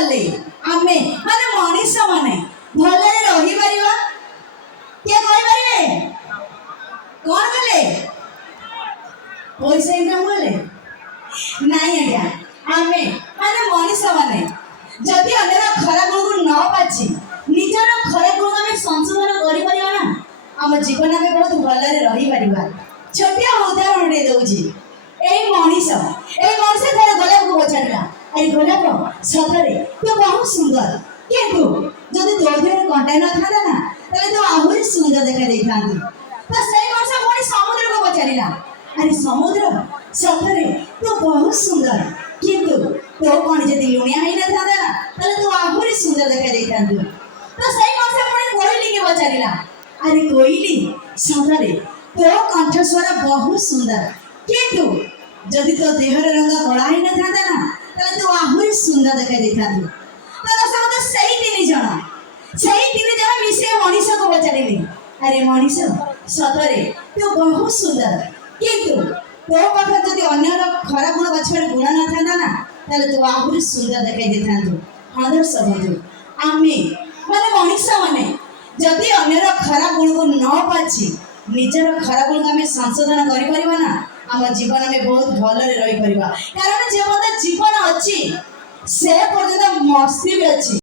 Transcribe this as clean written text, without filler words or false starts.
कले आमे माने मनीष माने भले रही परिबा के कहि परिबे कोन कले पैसा इनकम कले नहीं आज्ञा आमे माने मनीष माने जदि अन्यर खराब गुण को न पाची निजर खराब गुण आमे संशोधन करि परिबा ना हम जीवन में बहुत भलरे रही परिबा छोटिया उदाहरण दे दउजी ए मनीष थोड़ा गोलाप को पचारला अरे गोलाप सतरे तो बहुत सुंदर किंतु जदि तोर देह कंटा न था ना तले तो आहुरी सुंदर देखा देखांती तो सही मनीष पुणी समुद्र को पचारला अरे समुद्र सतरे तो बहुत सुंदर किंतु तो कौन जदि लुणिया ही न था ना तले तो आहुरी सुंदर देखा देखांती तो सही मनीष पुणी कोयली के पचारला अरे कोयली सतरे तो कंठस्वर बहुत सुंदर किंतु जदि तो देहर रंग कला ही न था ना तले तो आहुरी सुंदर देखा देखांती तो समझ सही तीन जन मिसे मनीष को पचारिले अरे मनीष सतरे तो बहुत सुंदर किंतु तो पाखे जदि अन्यर खराब गुण बछर गुण न था ना तले तो आहुरी सुंदर देखा देखांती हादर सबंधु आमे माने मनीष माने जदि अन्यर खराब गुण को न पाची निजर खराब गुण आमे संशोधन करि परिबा ना आम जीवन में बहुत भलरे रही परिबा कारण जे जीवन अच्छी से पर्यंत मस्ती भी अच्छी।